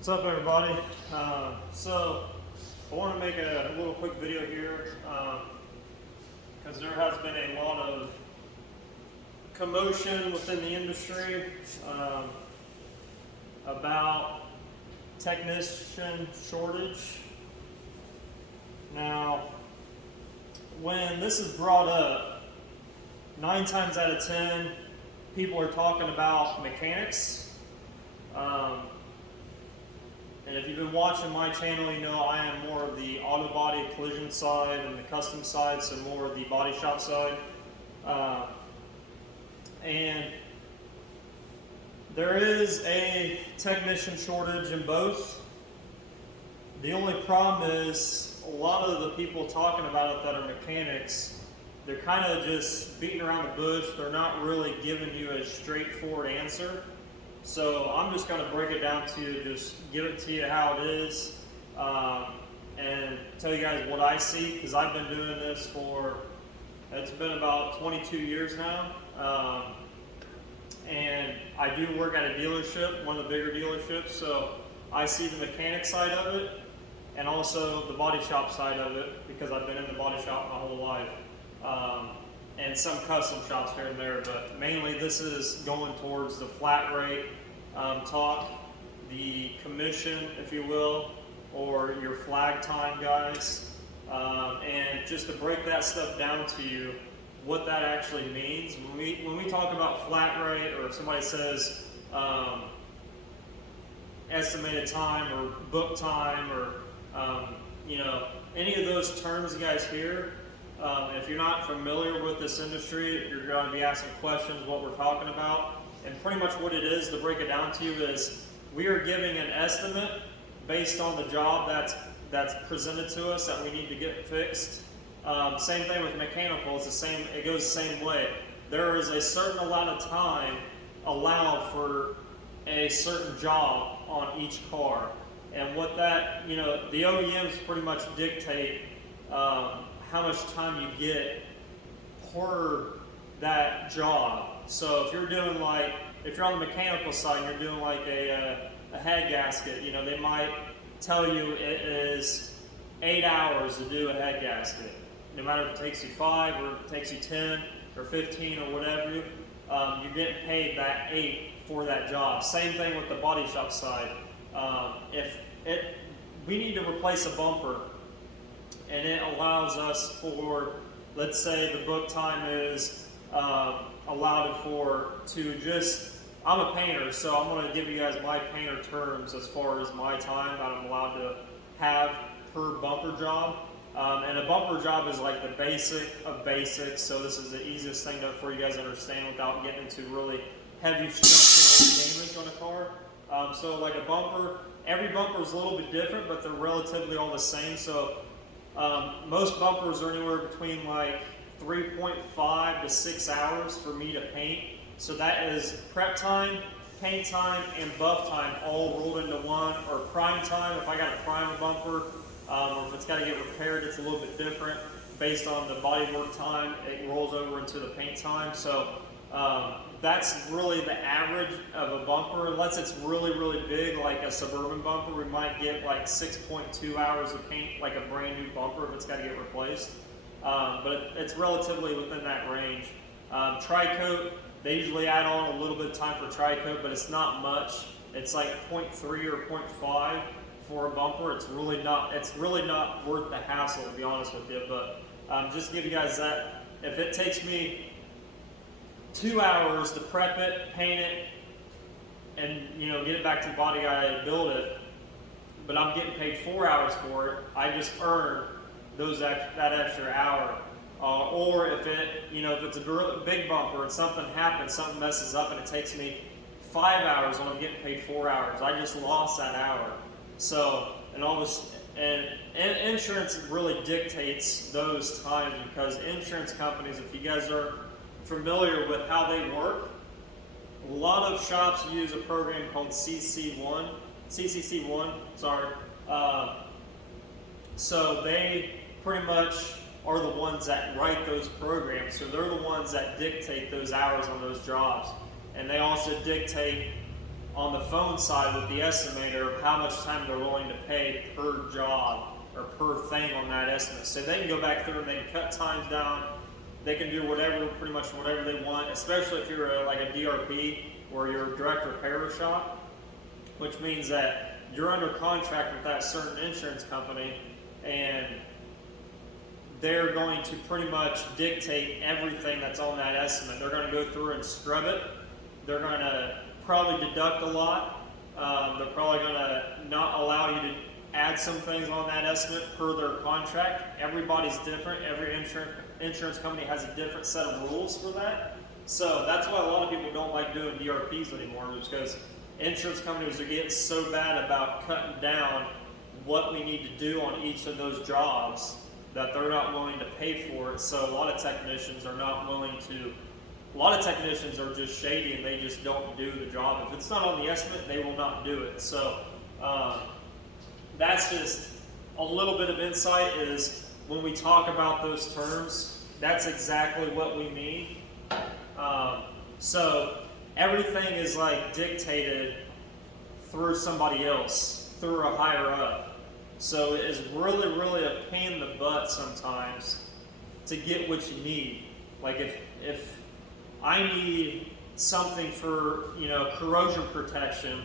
What's up, everybody? So I want to make a little quick video here because there has been a lot of commotion within the industry about technician shortage. Now, when this is brought up, 9 times out of 10, people are talking about mechanics. And if you've been watching my channel, you know I am more of the auto body collision side and the custom side, so more of the body shop side. And there is a technician shortage in both. The only problem is a lot of the people talking about it that are mechanics, they're kind of just beating around the bush. They're not really giving you a straightforward answer. So I'm just going to break it down to you, just give it to you how it is, and tell you guys what I see, because I've been doing this for, it's been about 22 years now, and I do work at a dealership, one of the bigger dealerships, so I see the mechanic side of it, and also the body shop side of it, because I've been in the body shop my whole life. And some custom shops here and there, but mainly this is going towards the flat rate talk, the commission, if you will, or your flag time guys. And just to break that stuff down to you, what that actually means. When we talk about flat rate, or if somebody says estimated time or book time, or you know, any of those terms you guys hear, if you're not familiar with this industry, you're going to be asking questions what we're talking about. And pretty much what it is, to break it down to you, is we are giving an estimate based on the job that's presented to us that we need to get fixed. Same thing with mechanical. It's the same. It goes the same way. There is a certain amount of time allowed for a certain job on each car, and what that, you know, the OEMs pretty much dictate how much time you get per that job. So if you're doing like, if you're on the mechanical side, you're doing like a head gasket, you know, they might tell you it is 8 hours to do a head gasket. No matter if it takes you 5 or if it takes you 10 or 15 or whatever, you're getting paid that 8 for that job. Same thing with the body shop side. We need to replace a bumper, and it allows us for, let's say the book time is allowed for to just, I'm a painter, so I'm going to give you guys my painter terms as far as my time that I'm allowed to have per bumper job. And a bumper job is like the basic of basics, so this is the easiest thing for you guys to understand without getting into really heavy structural damage on a car. So like a bumper, every bumper is a little bit different, but they're relatively all the same. So most bumpers are anywhere between like 3.5 to 6 hours for me to paint. So that is prep time, paint time, and buff time all rolled into one, or prime time if I got to prime a bumper, or if it's got to get repaired, it's a little bit different based on the bodywork time. It rolls over into the paint time. So that's really the average of a bumper. Unless it's really, really big, like a Suburban bumper, we might get like 6.2 hours of paint, like a brand new bumper if it's got to get replaced. But it's relatively within that range. Tri-coat, they usually add on a little bit of time for tri-coat, but it's not much. It's like 0.3 or 0.5 for a bumper. It's really not worth the hassle, to be honest with you. But just to give you guys that, if it takes me 2 hours to prep it, paint it, and you know, get it back to the body guy and build it, but I'm getting paid 4 hours for it, I just earn that extra hour. Or if it's a big bumper and something happens, something messes up, and it takes me 5 hours when I'm getting paid 4 hours, I just lost that hour. So, and insurance really dictates those times, because insurance companies, if you guys are familiar with how they work, a lot of shops use a program called CCC1. So they pretty much are the ones that write those programs. So they're the ones that dictate those hours on those jobs. And they also dictate on the phone side with the estimator of how much time they're willing to pay per job or per thing on that estimate. So they can go back through and they can cut times down. They can do whatever, pretty much whatever they want, especially if you're like a DRP or you're a direct repair shop, which means that you're under contract with that certain insurance company and they're going to pretty much dictate everything that's on that estimate. They're going to go through and scrub it. They're going to probably deduct a lot. They're probably going to not allow you to add some things on that estimate per their contract. Everybody's different. Every insurance company has a different set of rules for that. So that's why a lot of people don't like doing DRPs anymore, because insurance companies are getting so bad about cutting down what we need to do on each of those jobs that they're not willing to pay for it. So a lot of technicians are not willing to, a lot of technicians are just shady and they just don't do the job. If it's not on the estimate, they will not do it. So that's just a little bit of insight, is when we talk about those terms, that's exactly what we mean. So everything is like dictated through somebody else, through a higher up. So it is really, really a pain in the butt sometimes to get what you need. Like if I need something for, corrosion protection,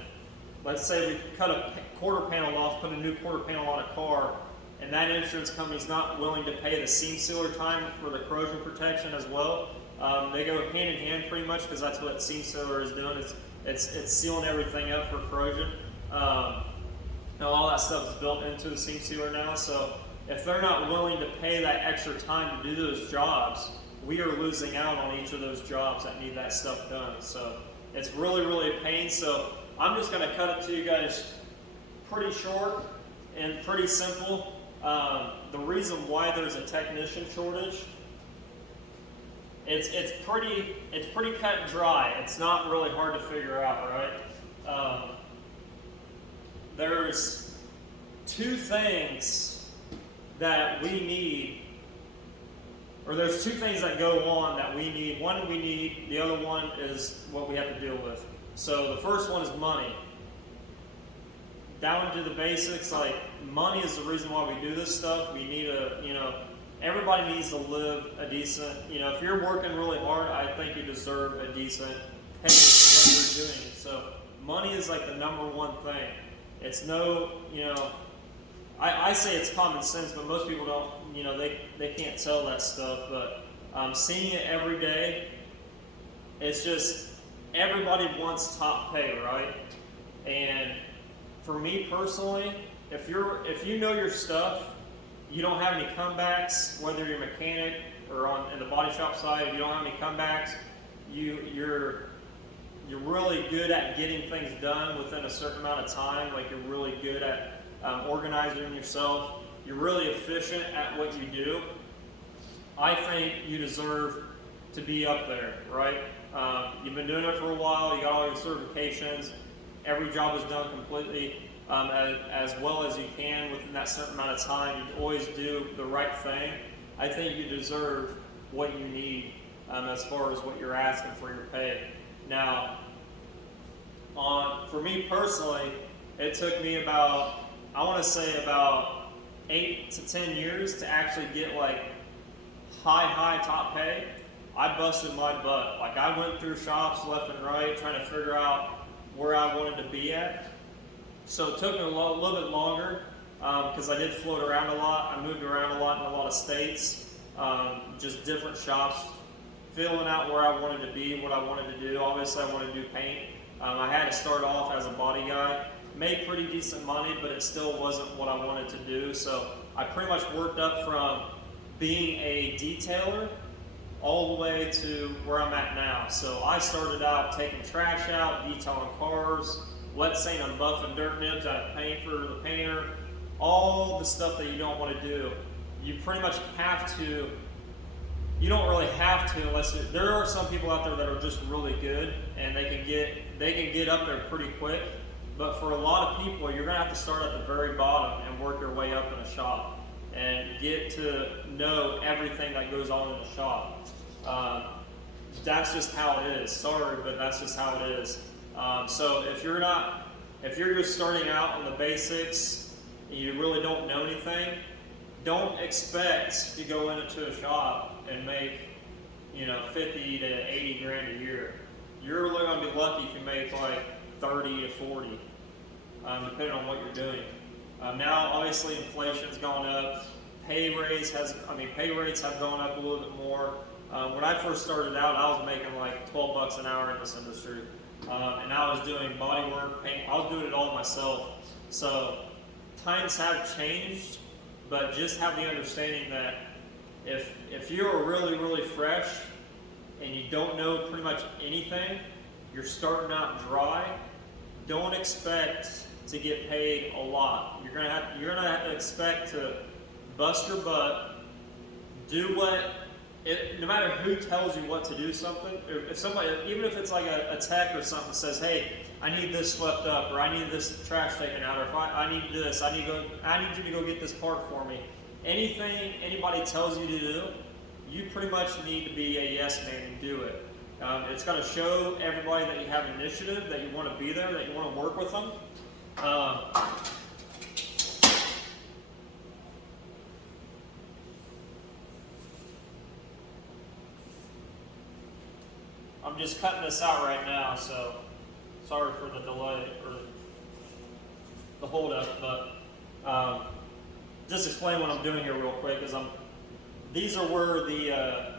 let's say we cut a quarter panel off, put a new quarter panel on a car, and that insurance company's not willing to pay the seam sealer time for the corrosion protection as well. They go hand in hand pretty much, because that's what seam sealer is doing. It's sealing everything up for corrosion. Now all that stuff is built into the seam sealer now, so if they're not willing to pay that extra time to do those jobs, we are losing out on each of those jobs that need that stuff done. So it's really, really a pain. So I'm just going to cut it to you guys pretty short and pretty simple. The reason why there's a technician shortage, it's pretty cut and dry. It's not really hard to figure out, right? There's two things that we need, or there's two things that go on that we need. One we need, the other one is what we have to deal with. So the first one is money. Down to the basics, like money is the reason why we do this stuff. We need everybody needs to live a decent, if you're working really hard, I think you deserve a decent pay for what you're doing. So money is like the number one thing. It's no, I say it's common sense, but most people don't, they can't tell that stuff. But seeing it every day, it's just, everybody wants top pay, right? And for me personally, if you know your stuff, you don't have any comebacks, whether you're a mechanic or in the body shop side, if you don't have any comebacks, you're really good at getting things done within a certain amount of time. Like you're really good at organizing yourself. You're really efficient at what you do. I think you deserve to be up there, right? You've been doing it for a while. You got all your certifications. Every job is done completely as well as you can within that certain amount of time. You always do the right thing. I think you deserve what you need as far as what you're asking for your pay. Now, for me personally, it took me about 8 to 10 years to actually get like high top pay. I busted my butt. Like I went through shops left and right trying to figure out where I wanted to be at. So it took me a little bit longer because I did float around a lot. I moved around a lot in a lot of states, just different shops, filling out where I wanted to be, what I wanted to do. Obviously, I wanted to do paint. I had to start off as a body guy. Made pretty decent money, but it still wasn't what I wanted to do. So I pretty much worked up from being a detailer all the way to where I'm at now. So I started out taking trash out, detailing cars, wet sand and buffing dirt nibs out of paint for the painter, all the stuff that you don't want to do. You pretty much have to. You don't really have to unless there are some people out there that are just really good and they can get up there pretty quick. But for a lot of people, you're going to have to start at the very bottom and work your way up in a shop and get to know everything that goes on in the shop. That's just how it is. Sorry, but that's just how it is. So if you're just starting out on the basics and you really don't know anything, don't expect to go into a shop and make 50 to 80 grand a year. You're really going to be lucky if you make like 30 to 40, depending on what you're doing. Now, obviously, inflation's gone up. Pay rates have gone up a little bit more. When I first started out, I was making like $12 an hour in this industry, and I was doing body work, paint. I was doing it all myself. So times have changed, but just have the understanding that if you're really, really fresh and you don't know pretty much anything, you're starting out dry, don't expect to get paid a lot. You're gonna have to expect to bust your butt, do no matter who tells you what to do something. If somebody, even if it's like a tech or something, says, "Hey, I need this swept up, or I need this trash taken out, or if I need this, I need you to go get this part for me." Anything anybody tells you to do, you pretty much need to be a yes man and do it. It's going to show everybody that you have initiative, that you want to be there, that you want to work with them. I'm just cutting this out right now, so sorry for the delay or the hold up, but just explain what I'm doing here real quick. These are where the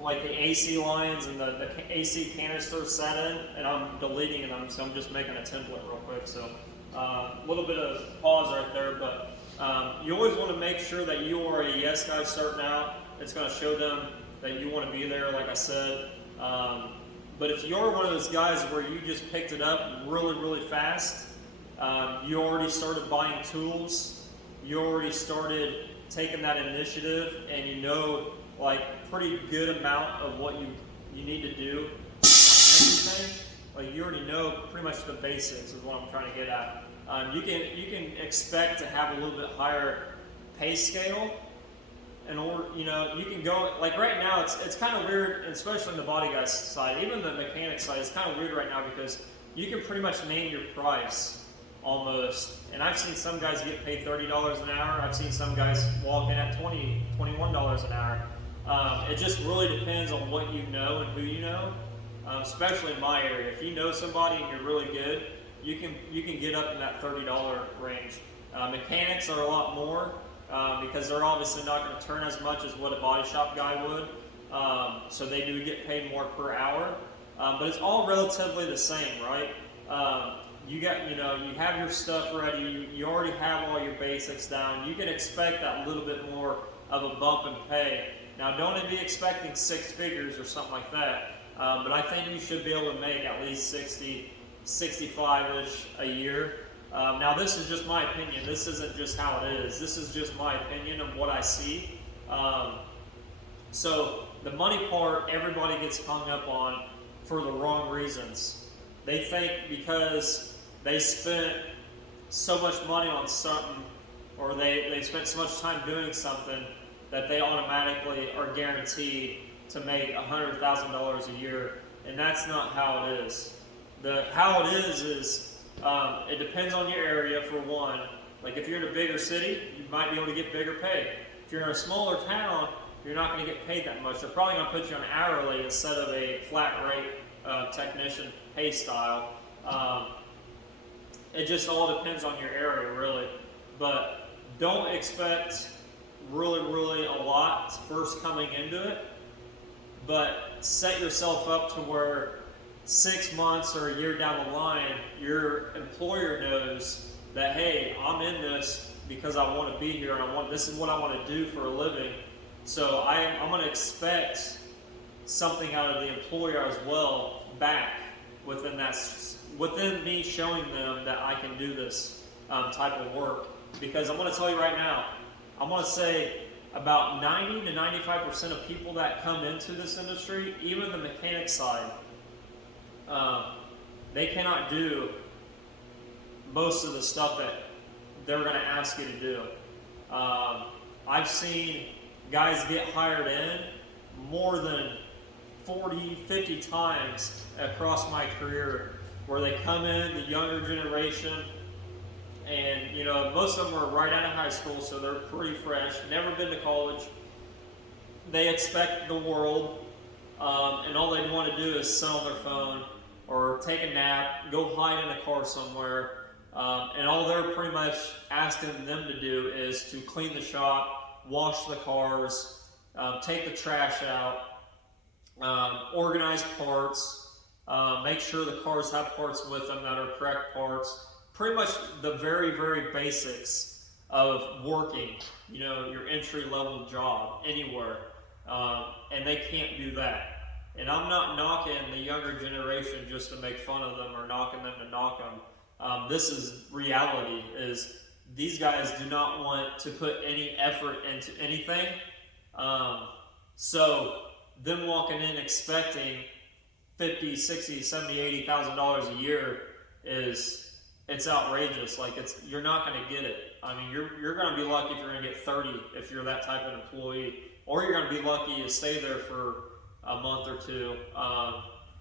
like the AC lines and the AC canisters set in, and I'm deleting them, so I'm just making a template real quick. So a little bit of pause right there, but you always want to make sure that you are a yes guy starting out. It's going to show them that you want to be there, like I said. But if you're one of those guys where you just picked it up really, really fast, you already started buying tools, you already started taking that initiative, and you know like pretty good amount of what you need to do on everything. Like you already know pretty much the basics is what I'm trying to get at. You can expect to have a little bit higher pay scale, or you can go like right now. It's kind of weird, especially on the body guy side, even the mechanic side. It's kind of weird right now because you can pretty much name your price almost. And I've seen some guys get paid $30 an hour. I've seen some guys walk in at $20, $21 an hour. It just really depends on what you know and who you know, especially in my area. If you know somebody and you're really good, you can get up in that $30 range. Mechanics are a lot more because they're obviously not going to turn as much as what a body shop guy would. So they do get paid more per hour, but it's all relatively the same, right? You have your stuff ready. You already have all your basics down. You can expect that little bit more of a bump in pay. Now, don't be expecting 6 figures or something like that, but I think you should be able to make at least 60, 65-ish a year. Now, this is just my opinion. This isn't just how it is. This is just my opinion of what I see. So the money part, everybody gets hung up on for the wrong reasons. They think because they spent so much money on something, or they spent so much time doing something, that they automatically are guaranteed to make $100,000 a year, and that's not how it is. How it is it depends on your area for one. Like if you're in a bigger city, you might be able to get bigger pay. If you're in a smaller town, you're not going to get paid that much. They're probably going to put you on hourly instead of a flat rate technician pay style. It just all depends on your area, really. But don't expect really a lot first coming into it, but set yourself up to where 6 months or a year down the line, your employer knows that, hey, I'm in this because I want to be here and this is what I want to do for a living. So I'm going to expect something out of the employer as well back within me showing them that I can do this type of work. Because I'm going to tell you right now, I'm going to say about 90 to 95% of people that come into this industry, even the mechanic side, they cannot do most of the stuff that they're going to ask you to do. I've seen guys get hired in more than 40, 50 times across my career where they come in, the younger generation, and most of them are right out of high school, so they're pretty fresh, never been to college. They expect the world, and all they want to do is sit on their phone or take a nap, go hide in a car somewhere, and all they're pretty much asking them to do is to clean the shop, wash the cars, take the trash out, organize parts, make sure the cars have parts with them that are correct parts. Pretty much the very, very basics of working, your entry-level job anywhere. And they can't do that. And I'm not knocking the younger generation just to make fun of them or knocking them to knock them. This is reality, is these guys do not want to put any effort into anything. So them walking in expecting $50, $60, $70, $80,000 a year it's outrageous. Like, you're not going to get it. I mean, you're going to be lucky if you're going to get 30 if you're that type of employee, or you're going to be lucky to stay there for a month or two.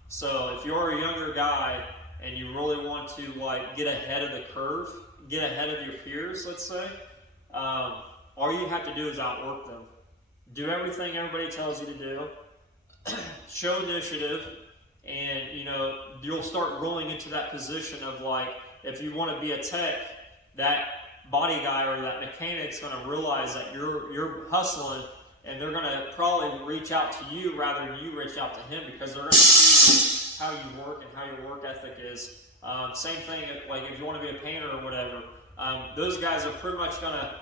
So if you're a younger guy and you really want to get ahead of the curve, get ahead of your peers, let's say, all you have to do is outwork them. Do everything everybody tells you to do. Show initiative, and you'll start rolling into that position of if you want to be a tech, that body guy or that mechanic's going to realize that you're hustling, and they're going to probably reach out to you rather than you reach out to him, because they're going to see how you work and how your work ethic is. Same thing, if you want to be a painter or whatever, those guys are pretty much going to,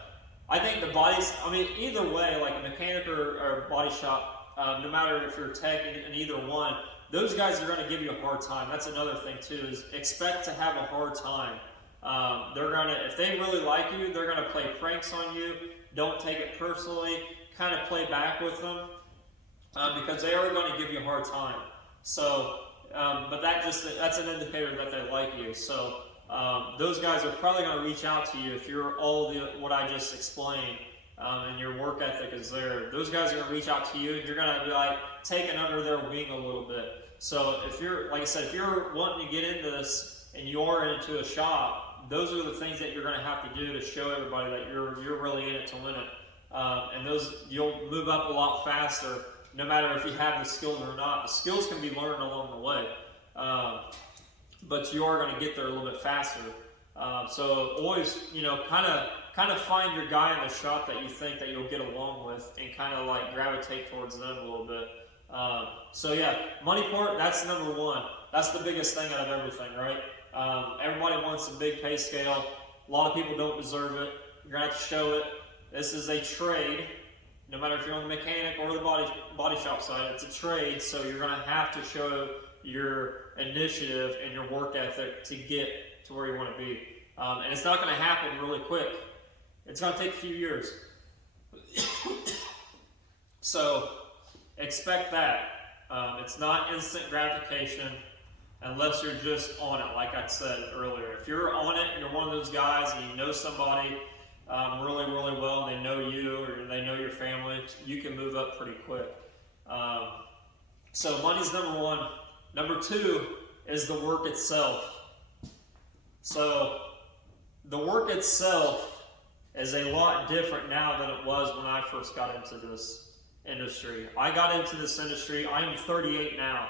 I think the bodies, either way, like a mechanic or a body shop, no matter if you're a tech in either one, those guys are going to give you a hard time. That's another thing too, is expect to have a hard time. They're going to, if they really like you, they're going to play pranks on you. Don't take it personally. Kind of play back with them, because they are going to give you a hard time. So, but that's an indicator that they like you. So those guys are probably going to reach out to you if you're what I just explained, and your work ethic is there. Those guys are going to reach out to you, and you're going to be taken under their wing a little bit. So if you're, like I said, if you're wanting to get into this and you are into a shop, those are the things that you're going to have to do to show everybody that you're really in it to win it. And you'll move up a lot faster, no matter if you have the skills or not. The skills can be learned along the way, but you are going to get there a little bit faster. So always, kind of find your guy in the shop that you think that you'll get along with, and kind of gravitate towards them a little bit. So yeah, money part, that's number one. That's the biggest thing out of everything, right? Everybody wants a big pay scale. A lot of people don't deserve it. You're going to have to show it. This is a trade. No matter if you're on the mechanic or the body shop side, it's a trade, so you're going to have to show your initiative and your work ethic to get to where you want to be. And it's not going to happen really quick. It's going to take a few years. So expect that. It's not instant gratification unless you're just on it, like I said earlier. If you're on it and you're one of those guys and you know somebody really, really well, and they know you or they know your family, you can move up pretty quick. So money's number one. Number two is the work itself. So the work itself is a lot different now than it was when I first got into this industry. I got into this industry, I'm 38 now.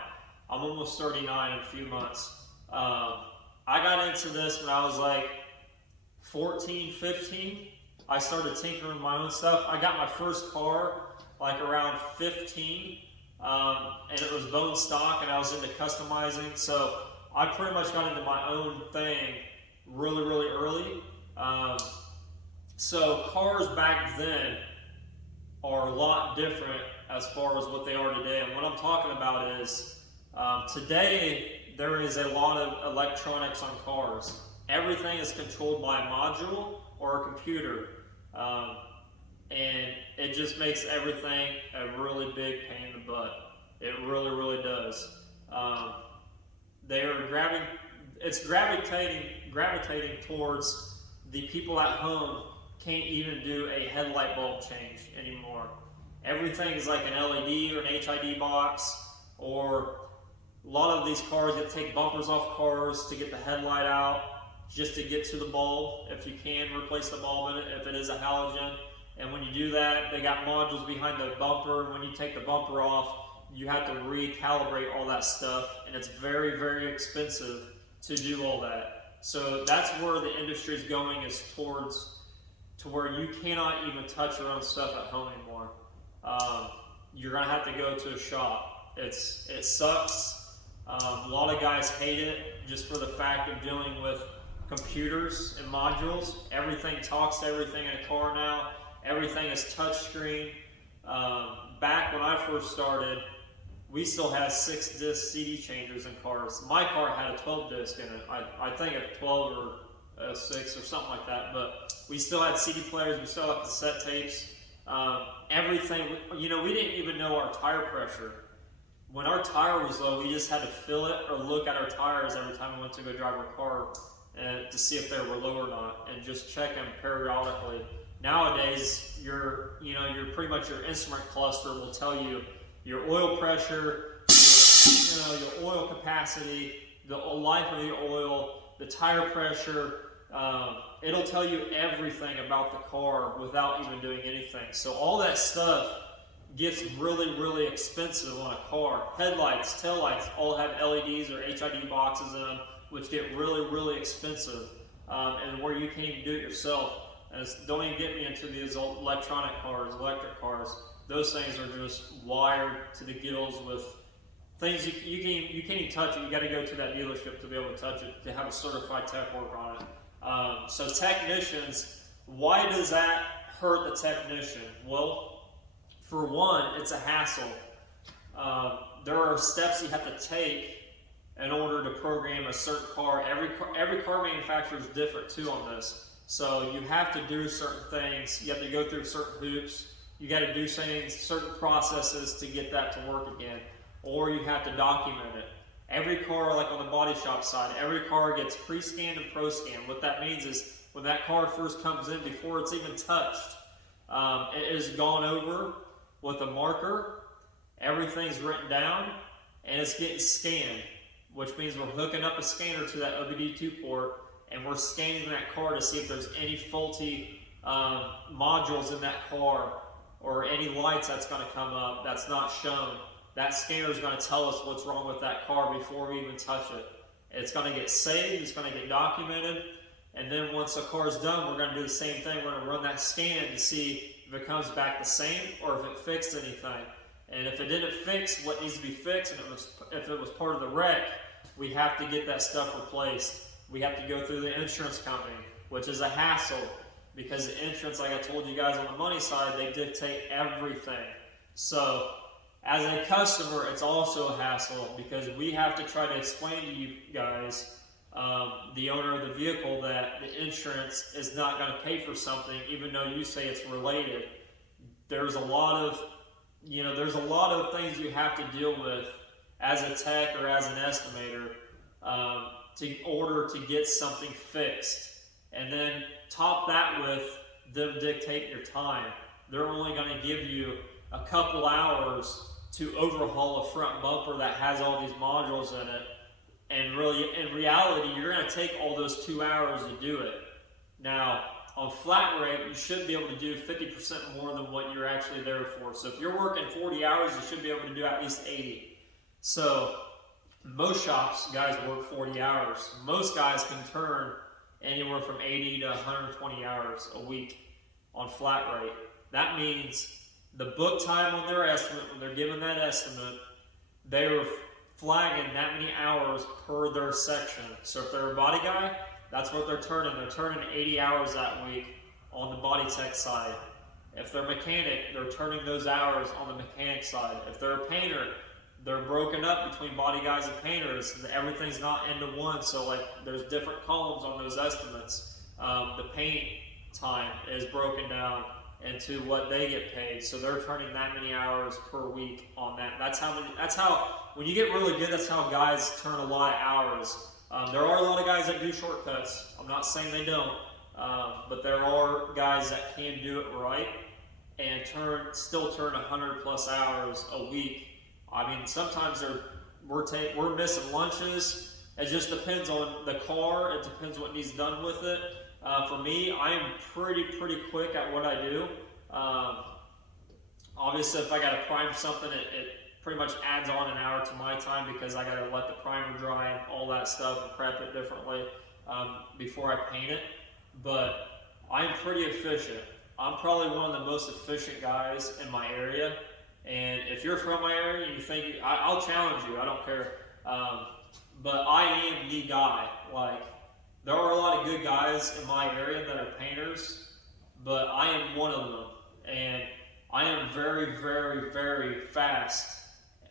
I'm almost 39 in a few months. I got into this when I was 14, 15. I started tinkering with my own stuff. I got my first car around 15, and it was bone stock, and I was into customizing. So I pretty much got into my own thing really, really early. So cars back then are a lot different as far as what they are today. And what I'm talking about is today there is a lot of electronics on cars. Everything is controlled by a module or a computer, and it just makes everything a really big pain in the butt. It really, really does. It's gravitating towards the people at home can't even do a headlight bulb change anymore. Everything is like an LED or an HID box, or A lot of these cars, you have to take bumpers off cars to get the headlight out, just to get to the bulb. If you can, replace the bulb in it if it is a halogen. And when you do that, they got modules behind the bumper. And when you take the bumper off, you have to recalibrate all that stuff. And it's very, very expensive to do all that. So that's where the industry is going, is towards to where you cannot even touch your own stuff at home anymore. You're gonna have to go to a shop. It sucks. A lot of guys hate it just for the fact of dealing with computers and modules. Everything talks to everything in a car now. Everything is touchscreen. Back when I first started, we still had 6-disc CD changers in cars. My car had a 12-disc in it. I think a 12 or a 6 or something like that. But we still had CD players. We still had cassette tapes. Everything. You know, we didn't even know our tire pressure. When our tire was low, we just had to feel it or look at our tires every time we went to go drive our car to see if they were low or not, and just check them periodically. Nowadays, your pretty much your instrument cluster will tell you your oil pressure, your oil capacity, the life of the oil, the tire pressure. It'll tell you everything about the car without even doing anything. So all that stuff gets really, really expensive on a car. Headlights, taillights all have LEDs or HID boxes in them, which get really, really expensive, and where you can't even do it yourself. And don't even get me into these electronic cars, electric cars. Those things are just wired to the gills with things you can't even touch it. You got to go to that dealership to be able to touch it, to have a certified tech work on it. So technicians, why does that hurt the technician? Well, for one, it's a hassle. There are steps you have to take in order to program a certain car. Every car manufacturer is different too on this. So you have to do certain things. You have to go through certain hoops. You got to do certain processes to get that to work again. Or you have to document it. Every car, like on the body shop side, every car gets pre-scanned and pro-scanned. What that means is when that car first comes in, before it's even touched, it is gone over with a marker. Everything's written down, and it's getting scanned, which means we're hooking up a scanner to that OBD2 port, and we're scanning that car to see if there's any faulty modules in that car or any lights that's going to come up that's not shown. That scanner is going to tell us what's wrong with that car before we even touch it. It's going to get saved, it's going to get documented, and then once the car is done, we're going to do the same thing. We're going to run that scan to see if it comes back the same or if it fixed anything. And if it didn't fix what needs to be fixed, and if it was part of the wreck, we have to get that stuff replaced. We have to go through the insurance company, which is a hassle because the insurance, like I told you guys on the money side, they dictate everything. So as a customer, it's also a hassle because we have to try to explain to you guys, the owner of the vehicle, that the insurance is not going to pay for something even though you say it's related. There's a lot of things you have to deal with as a tech or as an estimator in order to get something fixed. And then top that with them dictate your time. They're only going to give you a couple hours to overhaul a front bumper that has all these modules in it. And really, in reality, you're going to take all those 2 hours to do it. Now, on flat rate, you should be able to do 50% more than what you're actually there for. So if you're working 40 hours, you should be able to do at least 80. So most shops, guys work 40 hours. Most guys can turn anywhere from 80 to 120 hours a week on flat rate. That means the book time on their estimate, when they're given that estimate, they were flagging that many hours per their section. So if they're a body guy, that's what they're turning. They're turning 80 hours that week on the body tech side. If they're a mechanic, they're turning those hours on the mechanic side. If they're a painter, they're broken up between body guys and painters. And everything's not into one, so like there's different columns on those estimates. The paint time is broken down into what they get paid, so they're turning that many hours per week on that. That's how when you get really good, that's how guys turn a lot of hours. There are a lot of guys that do shortcuts. I'm not saying they don't, but there are guys that can do it right and still turn 100 plus hours a week. I mean, sometimes they're we're missing lunches. It just depends on the car. It depends what needs done with it. For me, I am pretty quick at what I do. Obviously, if I got to prime something, it pretty much adds on an hour to my time because I got to let the primer dry and all that stuff and prep it differently before I paint it. But I'm pretty efficient. I'm probably one of the most efficient guys in my area. And if you're from my area and you think, I'll challenge you, I don't care. But I am the guy. Like, there are a lot of good guys in my area that are painters, but I am one of them. And I am very fast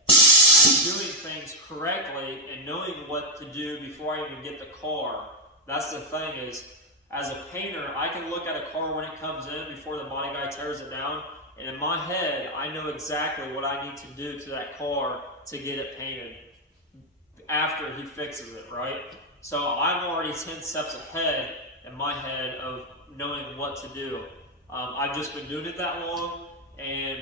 at doing things correctly and knowing what to do before I even get the car. That's the thing is, as a painter, I can look at a car when it comes in before the body guy tears it down, and in my head, I know exactly what I need to do to that car to get it painted after he fixes it, right? So I'm already 10 steps ahead in my head of knowing what to do. I've just been doing it that long, and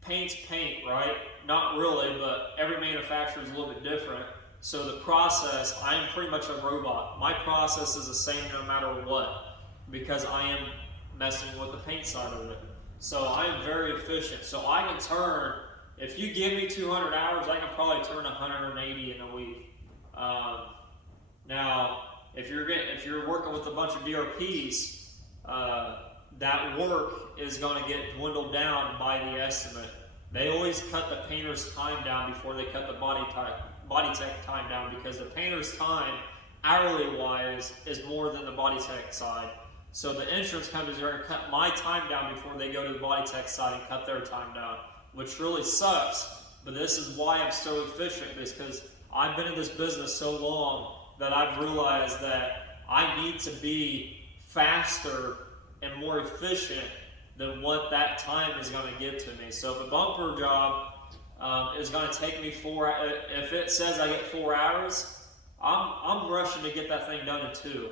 paint's paint, right? Not really, but every manufacturer is a little bit different. So the process, I am pretty much a robot. My process is the same no matter what, because I am messing with the paint side of it. So I am very efficient. So I can turn, if you give me 200 hours, I can probably turn 180 in a week. Now, if you're working with a bunch of DRPs, that work is going to get dwindled down by the estimate. They always cut the painter's time down before they cut the body tech time down, because the painter's time, hourly wise, is more than the body tech side. So the insurance companies are going to cut my time down before they go to the body tech side and cut their time down, which really sucks. But this is why I'm so efficient, because I've been in this business so long that I've realized that I need to be faster and more efficient than what that time is going to give to me. So if a bumper job is going to take me if it says I get 4 hours, I'm rushing to get that thing done in 2.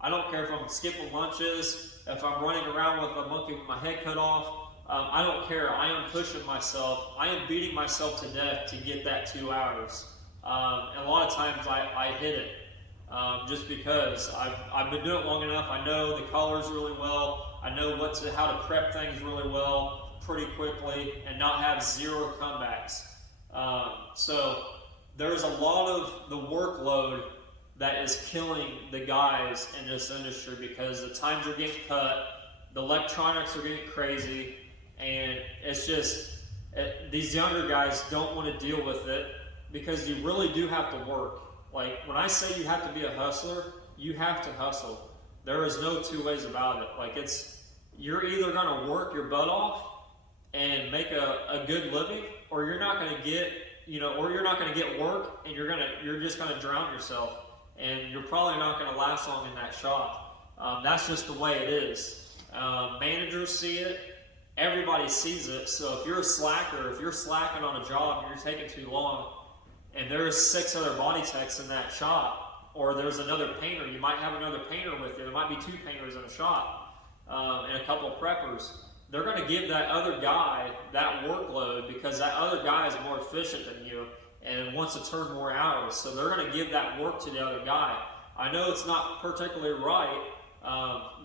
I don't care if I'm skipping lunches, if I'm running around with a monkey with my head cut off. I don't care. I am pushing myself. I am beating myself to death to get that 2 hours. And a lot of times I hit it just because I've been doing it long enough. I know the colors really well. I know how to prep things really well, pretty quickly, and not have 0 comebacks. So there's a lot of the workload that is killing the guys in this industry, because the times are getting cut, the electronics are getting crazy, and it's just, these younger guys don't want to deal with it, because you really do have to work. Like, when I say you have to be a hustler, you have to hustle. There is no two ways about it. Like, you're either going to work your butt off and make a good living, or you're not going to get, or you're not going to get work, and you're just going to drown yourself, and you're probably not going to last long in that shop. That's just the way it is. Managers see it. Everybody sees it. So if you're a slacker, if you're slacking on a job and you're taking too long, and there's 6 other body techs in that shop, or there's another painter, you might have another painter with you. There might be 2 painters in a shop, and a couple of preppers. They're going to give that other guy that workload, because that other guy is more efficient than you and wants to turn more hours. So they're going to give that work to the other guy. I know it's not particularly right,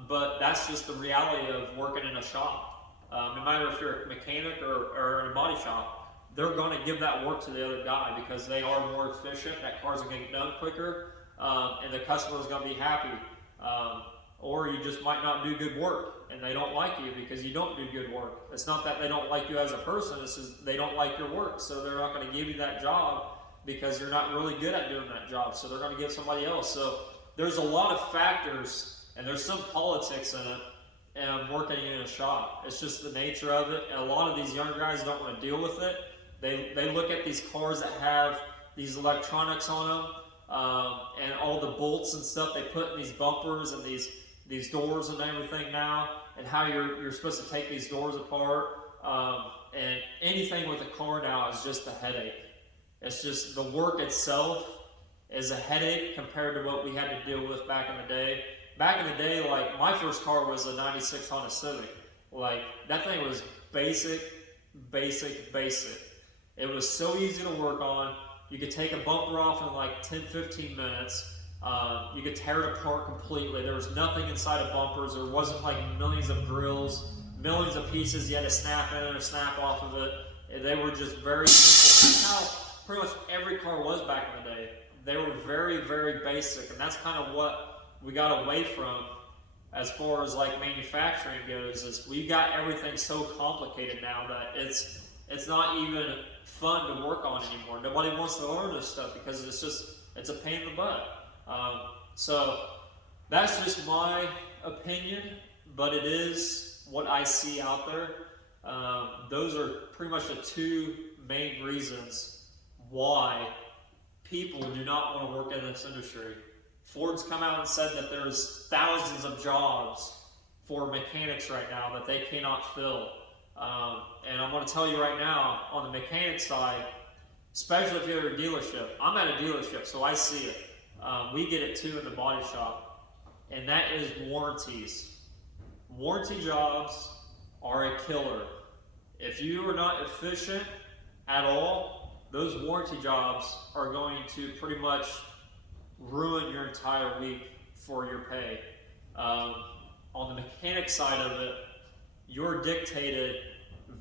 but that's just the reality of working in a shop. No matter if you're a mechanic or in a body shop, they're going to give that work to the other guy, because they are more efficient. That car's going to get done quicker, and the customer is going to be happy. Or you just might not do good work, and they don't like you because you don't do good work. It's not that they don't like you as a person, it's just they don't like your work, so they're not going to give you that job because you're not really good at doing that job, so they're going to give somebody else. So there's a lot of factors, and there's some politics in it, and working in a shop. It's just the nature of it, and a lot of these younger guys don't want to deal with it. They look at these cars that have these electronics on them, and all the bolts and stuff they put in these bumpers and these doors and everything now, and how you're supposed to take these doors apart, and anything with a car now is just a headache. It's just the work itself is a headache compared to what we had to deal with back in the day. Back in the day, like, my first car was a 96 Honda Civic. Like, that thing was basic. It was so easy to work on. You could take a bumper off in like 10-15 minutes. You could tear it apart completely. There was nothing inside of bumpers. There wasn't like millions of drills, millions of pieces you had to snap in or snap off of it. They were just very simple. That's how pretty much every car was back in the day. They were very, very basic, and that's kind of what we got away from as far as like manufacturing goes. Is we got everything so complicated now that it's not even fun to work on anymore. Nobody wants to learn this stuff because it's a pain in the butt. So that's just my opinion, but it is what I see out there. Those are pretty much the two main reasons why people do not want to work in this industry. Ford's come out and said that there's thousands of jobs for mechanics right now that they cannot fill. And I'm going to tell you right now, on the mechanic side, especially if you're at a dealership, I'm at a dealership, so I see it. We get it too in the body shop, and that is warranties. Warranty jobs are a killer. If you are not efficient at all, those warranty jobs are going to pretty much ruin your entire week for your pay. On the mechanic side of it, you're dictated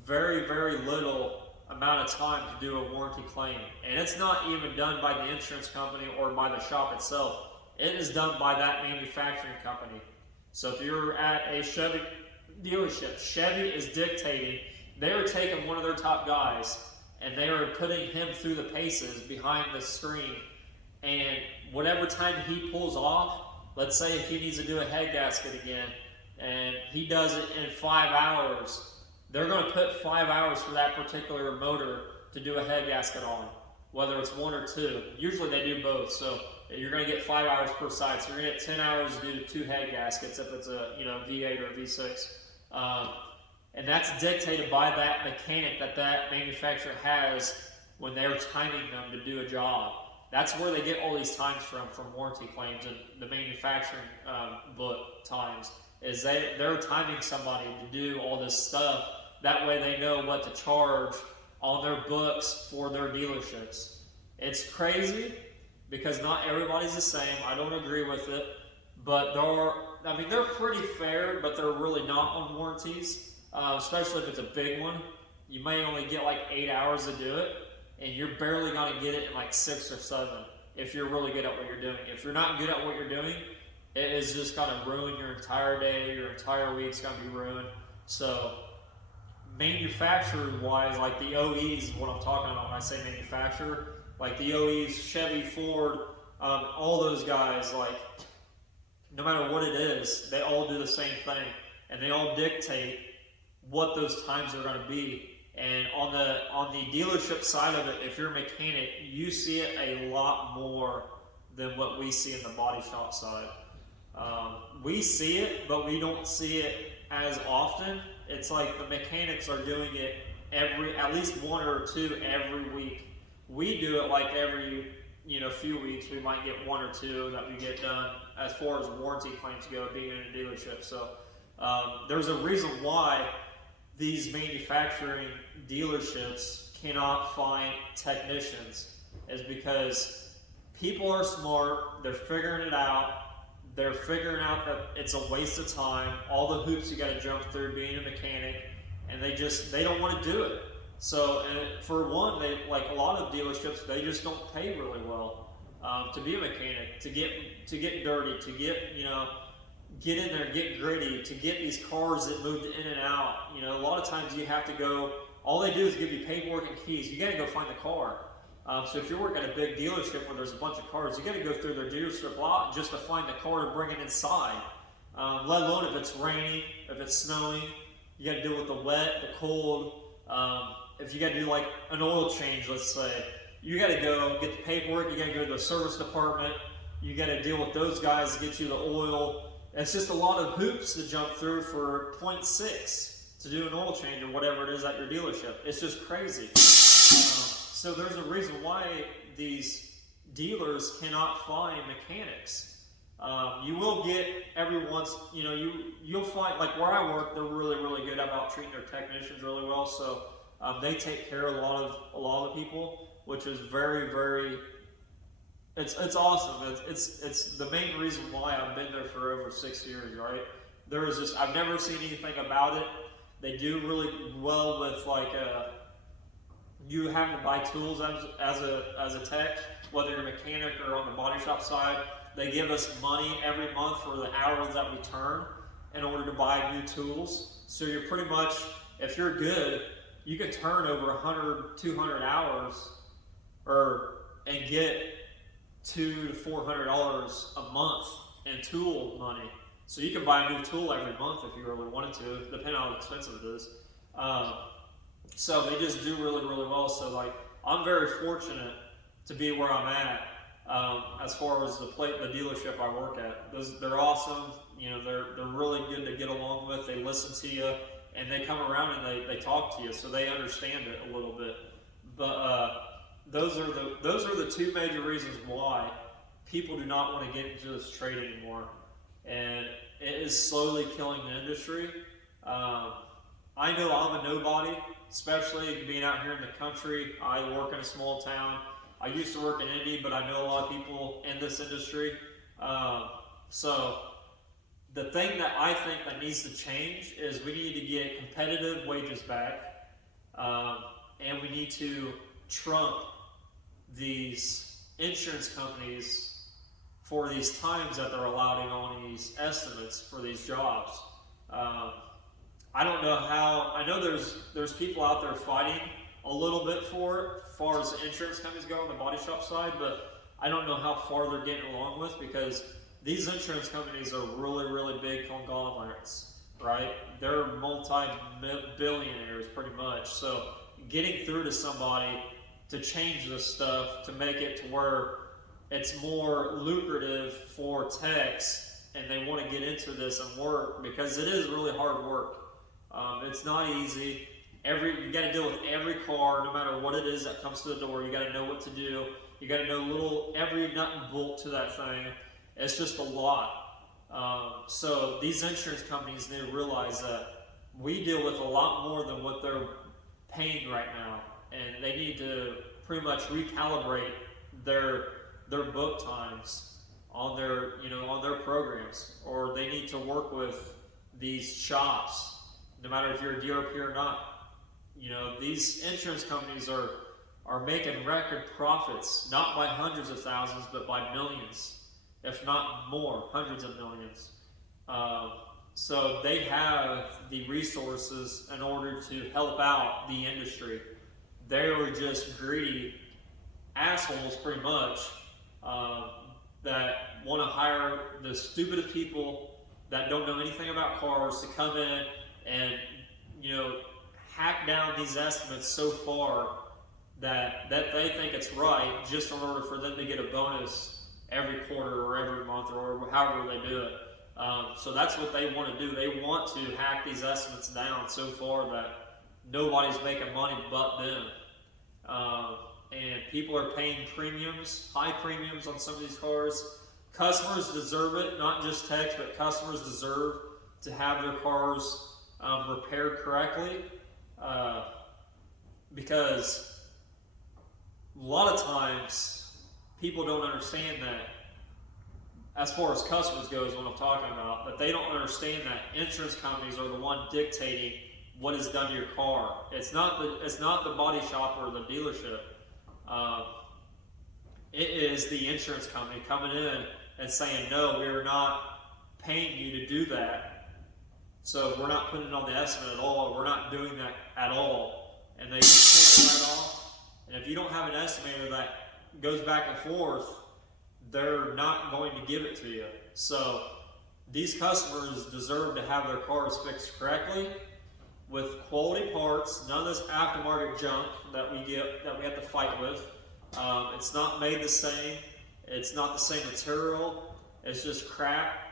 very, very little amount of time to do a warranty claim. And it's not even done by the insurance company or by the shop itself. It is done by that manufacturing company. So if you're at a Chevy dealership, Chevy is dictating, they are taking one of their top guys and they are putting him through the paces behind the screen. And whatever time he pulls off, let's say if he needs to do a head gasket again and he does it in 5 hours, they're going to put 5 hours for that particular motor to do a head gasket on, whether it's 1 or 2. Usually they do both, so you're going to get 5 hours per side. So you're going to get 10 hours to do 2 head gaskets if it's a V8 or a V6. And that's dictated by that mechanic that manufacturer has when they're timing them to do a job. That's where they get all these times from warranty claims and the manufacturing book times. Is they're timing somebody to do all this stuff. That way they know what to charge on their books for their dealerships. It's crazy because not everybody's the same. I don't agree with it, but they're pretty fair, but they're really not on warranties, especially if it's a big one. You may only get like 8 hours to do it, and you're barely going to get it in like 6 or 7 if you're really good at what you're doing. If you're not good at what you're doing, it is just going to ruin your entire day, your entire week's going to be ruined. So manufacturer-wise, like the OEs is what I'm talking about when I say manufacturer. Like the OEs, Chevy, Ford, all those guys, like no matter what it is, they all do the same thing. And they all dictate what those times are going to be. And on the dealership side of it, if you're a mechanic, you see it a lot more than what we see in the body shop side. We see it, but we don't see it as often. It's like the mechanics are doing it at least 1 or 2 every week. We do it like every few weeks. We might get 1 or 2 that we get done as far as warranty claims go, being in a dealership. So there's a reason why these manufacturing dealerships cannot find technicians, is because people are smart, they're figuring it out, they're figuring out that it's a waste of time, all the hoops you got to jump through being a mechanic, and they don't want to do it. So for one, like a lot of dealerships, they just don't pay really well to be a mechanic, to get dirty, to get in there, get gritty, to get these cars that moved in and out. A lot of times you have to go, all they do is give you paperwork and keys. You got to go find the car. So if you're working at a big dealership where there's a bunch of cars, you got to go through their dealership lot just to find the car to bring it inside. Let alone if it's raining, if it's snowing, you got to deal with the wet, the cold. If you got to do like an oil change, let's say, you got to go get the paperwork. You got to go to the service department. You got to deal with those guys to get you the oil. It's just a lot of hoops to jump through for 0.6 to do an oil change or whatever it is at your dealership. It's just crazy. So there's a reason why these dealers cannot find mechanics. You will get every once, you'll find, like where I work, they're really, really good about treating their technicians really well. So they take care of a lot of the people. which is very, very, it's awesome. It's the main reason why I've been there for over 6 years, right? There is just, I've never seen anything about it. They do really well with like you having to buy tools as a tech, whether you're a mechanic or on the body shop side. They give us money every month for the hours that we turn in order to buy new tools. So you're pretty much, if you're good, you can turn over 100, 200 hours and get $200 to $400 a month in tool money. So you can buy a new tool every month if you really wanted to, depending on how expensive it is. So they just do really, really well. So like, I'm very fortunate to be where I'm at. As far as the dealership I work at, they're awesome. You know, they're really good to get along with. They listen to you, and they come around and they talk to you, so they understand it a little bit. But those are the two major reasons why people do not want to get into this trade anymore, and it is slowly killing the industry. I know I'm a nobody, especially being out here in the country. I work in a small town. I used to work in Indy, but I know a lot of people in this industry. So the thing that I think that needs to change is we need to get competitive wages back, and we need to trump these insurance companies for these times that they're allowing on these estimates for these jobs. I don't know how. I know there's people out there fighting a little bit for it, as far as the insurance companies go on the body shop side, but I don't know how far they're getting along with, because these insurance companies are really, really big conglomerates, right? They're multi-billionaires pretty much. So getting through to somebody to change this stuff, to make it to where it's more lucrative for techs and they want to get into this and work, because it is really hard work. It's not easy. You got to deal with every car, no matter what it is that comes to the door. You got to know what to do. You got to know every nut and bolt to that thing. It's just a lot. So these insurance companies need to realize that we deal with a lot more than what they're paying right now, and they need to pretty much recalibrate their book times on their programs, or they need to work with these shops, no matter if you're a DRP or not. You know, these insurance companies are making record profits, not by hundreds of thousands, but by millions, if not more, hundreds of millions. So they have the resources in order to help out the industry. They were just greedy assholes, pretty much, that want to hire the stupidest people that don't know anything about cars to come in and, hack down these estimates so far that they think it's right, just in order for them to get a bonus every quarter or every month or however they do it. So that's what they want to do. They want to hack these estimates down so far that nobody's making money but them. And people are paying premiums, high premiums on some of these cars. Customers deserve it, not just techs, but customers deserve to have their cars repaired correctly, because a lot of times people don't understand that, as far as customers go is what I'm talking about, but they don't understand that insurance companies are the one dictating what is done to your car. It's not the body shop or the dealership. It is the insurance company coming in and saying, no, we're not paying you to do that. So we're not putting it on the estimate at all. We're not doing that at all. And they just take it right off. And if you don't have an estimator that goes back and forth, they're not going to give it to you. So these customers deserve to have their cars fixed correctly with quality parts, none of this aftermarket junk that we have to fight with. It's not made the same. It's not the same material. It's just crap.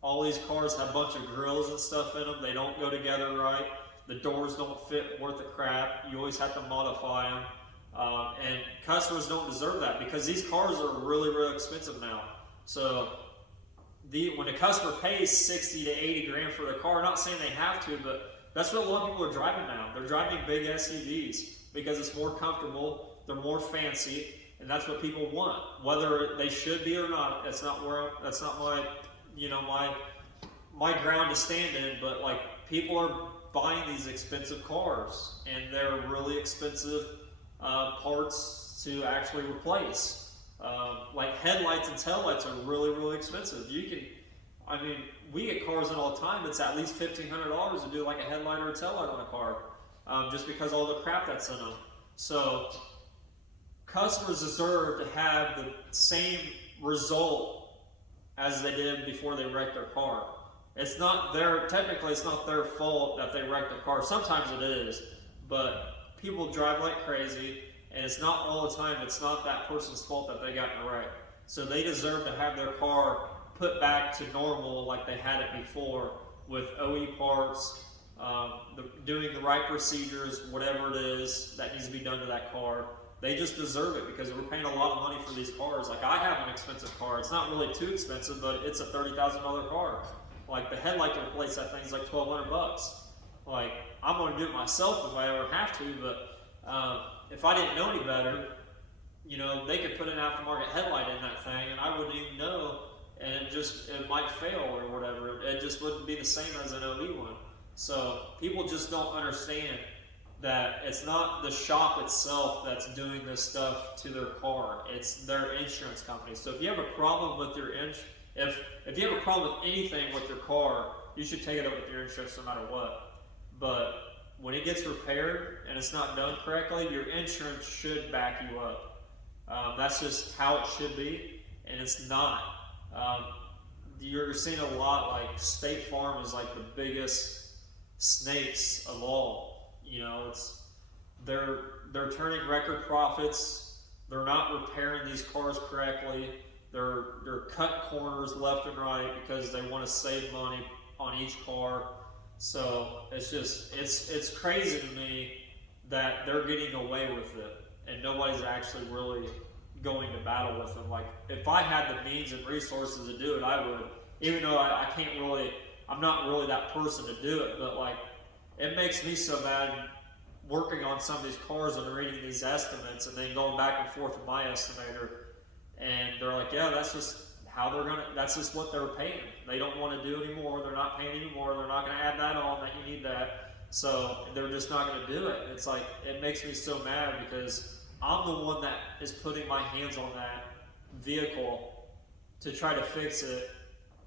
All these cars have a bunch of grills and stuff in them. They don't go together right. The doors don't fit worth the crap. You always have to modify them. And customers don't deserve that, because these cars are really, really expensive now. So when a customer pays 60 to 80 grand for their car, not saying they have to, but that's what a lot of people are driving now. They're driving big SUVs because it's more comfortable. they're more fancy, and that's what people want. Whether they should be or not, that's not my, my ground to stand in. But like, people are buying these expensive cars, and they're really expensive parts to actually replace. Like headlights and taillights are really, really expensive. We get cars in all the time. It's at least $1,500 to do like a headlight or a taillight on a car, just because all the crap that's in them. So customers deserve to have the same result as they did before they wrecked their car. Technically it's not their fault that they wrecked their car. Sometimes it is, but people drive like crazy, and it's not all the time. It's not that person's fault that they got in a wreck. So they deserve to have their car put back to normal like they had it before, with OE parts, doing the right procedures, whatever it is that needs to be done to that car. They just deserve it, because we're paying a lot of money for these cars. Like, I have an expensive car. It's not really too expensive, but it's a $30,000 car. Like, the headlight to replace that thing's like $1,200. Like, I'm going to do it myself if I ever have to, but if I didn't know any better, they could put an aftermarket headlight in that thing, and I wouldn't even know, and it might fail or whatever. It just wouldn't be the same as an OE one. So people just don't understand that it's not the shop itself that's doing this stuff to their car. It's their insurance company. So if you have a problem with your if you have a problem with anything with your car, you should take it up with your insurance no matter what. But when it gets repaired and it's not done correctly, your insurance should back you up. That's just how it should be, and it's not. You're seeing a lot, like State Farm is like the biggest snakes of all. They're turning record profits. They're not repairing these cars correctly. They're cutting corners left and right because they want to save money on each car. So it's crazy to me that they're getting away with it, and nobody's actually really going to battle with them. Like, if I had the means and resources to do it, I would. Even though I'm not really that person to do it, but like, it makes me so mad working on some of these cars and reading these estimates and then going back and forth with my estimator, and they're like, yeah, that's just that's just what they're paying. They don't want to do anymore. They're not paying anymore. They're not going to add that on, that you need that. So they're just not going to do it. It's like, it makes me so mad, because I'm the one that is putting my hands on that vehicle to try to fix it.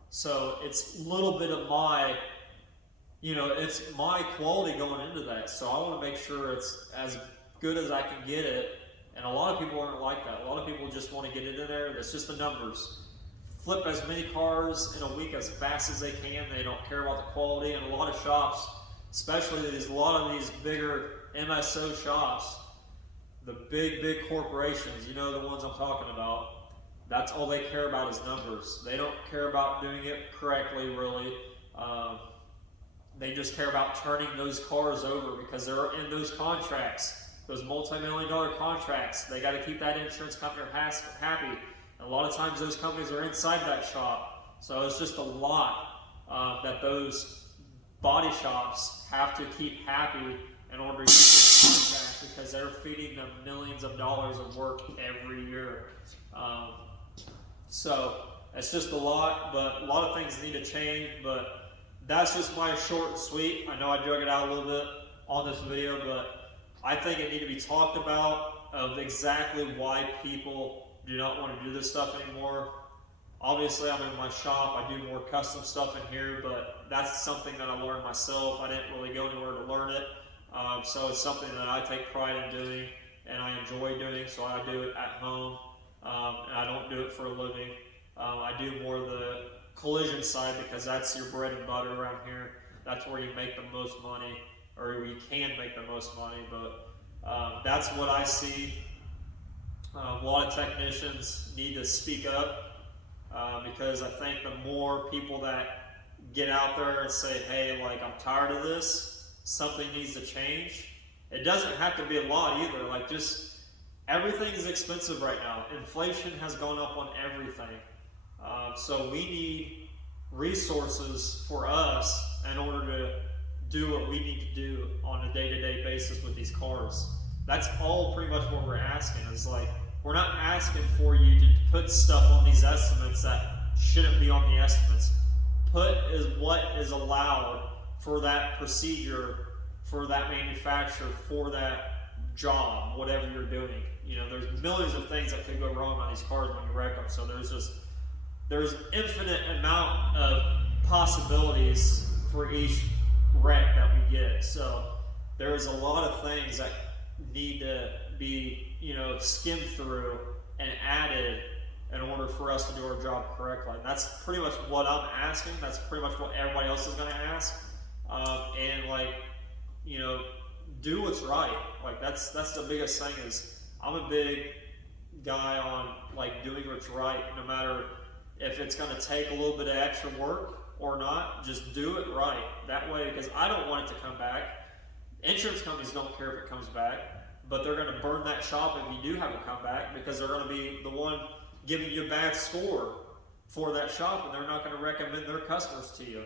So it's a little bit of my, it's my quality going into that. So I want to make sure it's as good as I can get it. And a lot of people aren't like that. A lot of people just want to get it in there. It's just the numbers. Flip as many cars in a week as fast as they can. They don't care about the quality. And a lot of shops, especially a lot of these bigger MSO shops, the big corporations, the ones I'm talking about, that's all they care about is numbers. They don't care about doing it correctly, really. They just care about turning those cars over, because they're in those contracts, those multi-million-dollar contracts. They got to keep that insurance company happy. And a lot of times those companies are inside that shop. So it's just a lot that those body shops have to keep happy in order to keep their contracts, because they're feeding them millions of dollars of work every year. So it's just a lot, but a lot of things need to change. But that's just my short and sweet. I know I drug it out a little bit on this video, but I think it needs to be talked about, of exactly why people do not want to do this stuff anymore. Obviously, I'm in my shop. I do more custom stuff in here, but that's something that I learned myself. I didn't really go anywhere to learn it. So it's something that I take pride in doing, and I enjoy doing, so I do it at home. And I don't do it for a living. I do more of the collision side, because that's your bread and butter around here. That's where you make the most money, or where you can make the most money. But that's what I see. A lot of technicians need to speak up, because I think the more people that get out there and say, hey, like, I'm tired of this, something needs to change. It doesn't have to be a lot either. Like, just everything's expensive right now. Inflation has gone up on everything. So we need resources for us in order to do what we need to do on a day-to-day basis with these cars. That's all pretty much what we're asking. Is like, we're not asking for you to put stuff on these estimates that shouldn't be on the estimates. Put is what is allowed for that procedure, for that manufacturer, for that job, whatever you're doing. You know, there's millions of things that could go wrong on these cars when you wreck them. So there's infinite amount of possibilities for each wreck that we get. So there's a lot of things that need to be, you know, skimmed through and added in order for us to do our job correctly. And that's pretty much what I'm asking. That's pretty much what everybody else is going to ask. And like, you know, do what's right. Like that's the biggest thing. Is I'm a big guy on like doing what's right, no matter if it's going to take a little bit of extra work or not. Just do it right. That way, because I don't want it to come back. Insurance companies don't care if it comes back, but they're going to burn that shop if you do have it come back, because they're going to be the one giving you a bad score for that shop, and they're not going to recommend their customers to you.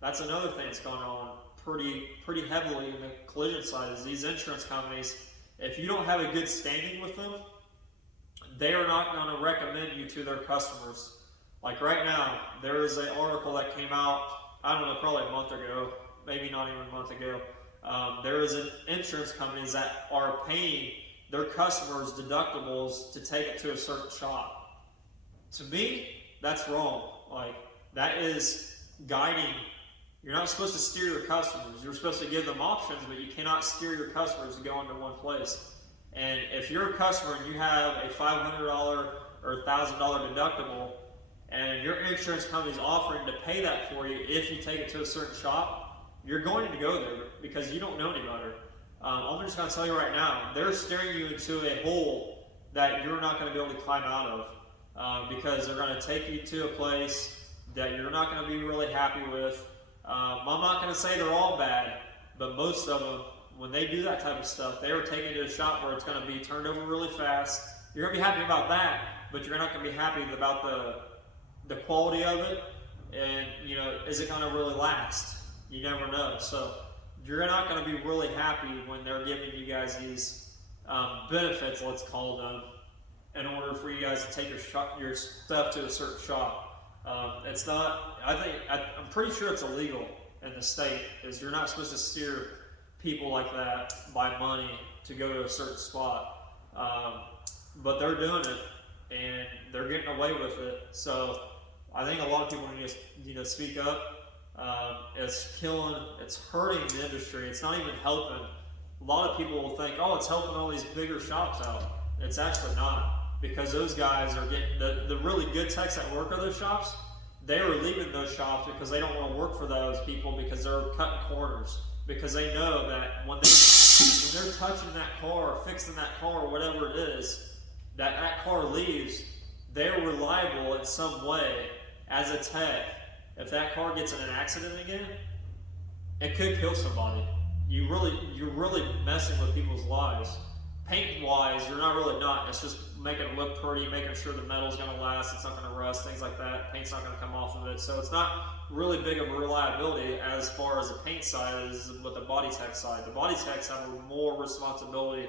That's another thing that's going on pretty heavily in the collision side, is these insurance companies, if you don't have a good standing with them, they are not going to recommend you to their customers. Like right now, there is an article that came out, I don't know, probably a month ago, maybe not even a month ago. There is an insurance companies that are paying their customers deductibles to take it to a certain shop. To me, that's wrong. Like, that is guiding. You're not supposed to steer your customers. You're supposed to give them options, but you cannot steer your customers to go into one place. And if you're a customer and you have a $500 or $1,000 deductible, and your insurance company is offering to pay that for you if you take it to a certain shop, you're going to go there because you don't know any better. I'm just going to tell you right now, they're steering you into a hole that you're not going to be able to climb out of, because they're going to take you to a place that you're not going to be really happy with. I'm not going to say they're all bad, but most of them, when they do that type of stuff, they are taking you to a shop where it's going to be turned over really fast. You're going to be happy about that, but you're not going to be happy about the quality of it, and you know, is it going to really last? You never know. So you're not going to be really happy when they're giving you guys these benefits, let's call them, in order for you guys to take your stuff to a certain shop. It's not. I'm pretty sure it's illegal in the state, is you're not supposed to steer people like that by money to go to a certain spot. But they're doing it, and they're getting away with it. So I think a lot of people need to speak up. It's hurting the industry. It's not even helping. A lot of people will think, oh, it's helping all these bigger shops out. It's actually not, because those guys are getting, the really good techs that work at those shops, they are leaving those shops because they don't want to work for those people, because they're cutting corners, because they know that when they're touching that car or fixing that car or whatever it is, that car leaves, they're reliable in some way as a tech. If that car gets in an accident again, it could kill somebody. You're really messing with people's lives. Paint-wise, you're not really not. It's just making it look pretty, making sure the metal's going to last, it's not going to rust, things like that. Paint's not going to come off of it. So it's not really big of a reliability as far as the paint side is with the body tech side. The body techs have more responsibility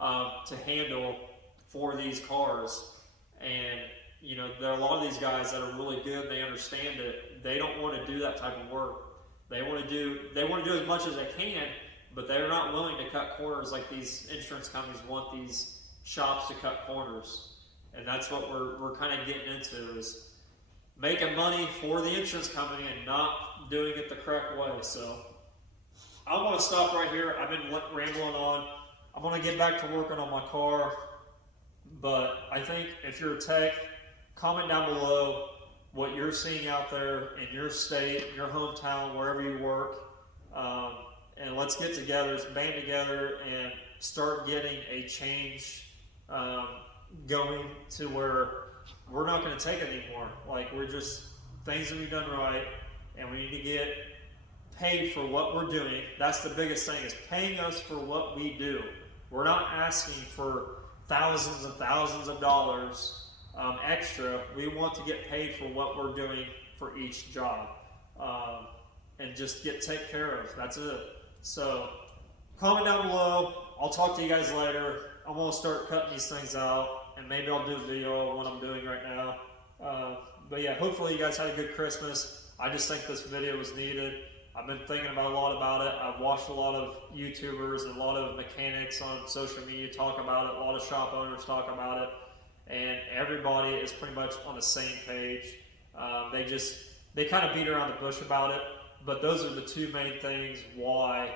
to handle for these cars. And you know, there are a lot of these guys that are really good, they understand it. They don't want to do that type of work. They want to do as much as they can, but they're not willing to cut corners like these insurance companies want these shops to cut corners. And that's what we're kind of getting into, is making money for the insurance company and not doing it the correct way. So I want to stop right here. I've been rambling on. I'm going to get back to working on my car, but I think if you're a tech, comment down below what you're seeing out there in your state, your hometown, wherever you work, and let's get together, band together, and start getting a change going to where we're not going to take it anymore. Like, things will be done right, and we need to get paid for what we're doing. That's the biggest thing, is paying us for what we do. We're not asking for thousands and thousands of dollars extra. We want to get paid for what we're doing for each job, and just get taken care of. That's it. So comment down below, I'll talk to you guys later. I'm going to start cutting these things out, and maybe I'll do a video on what I'm doing right now. But yeah, hopefully you guys had a good Christmas. I just think this video was needed. I've been thinking about a lot about it. I've watched a lot of YouTubers and a lot of mechanics on social media talk about it. A lot of shop owners talk about it. And everybody is pretty much on the same page. They kind of beat around the bush about it. But those are the two main things why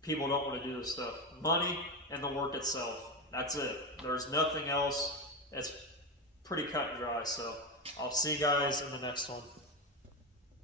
people don't want to do this stuff. Money and the work itself. That's it. There's nothing else. It's pretty cut and dry. So I'll see you guys in the next one.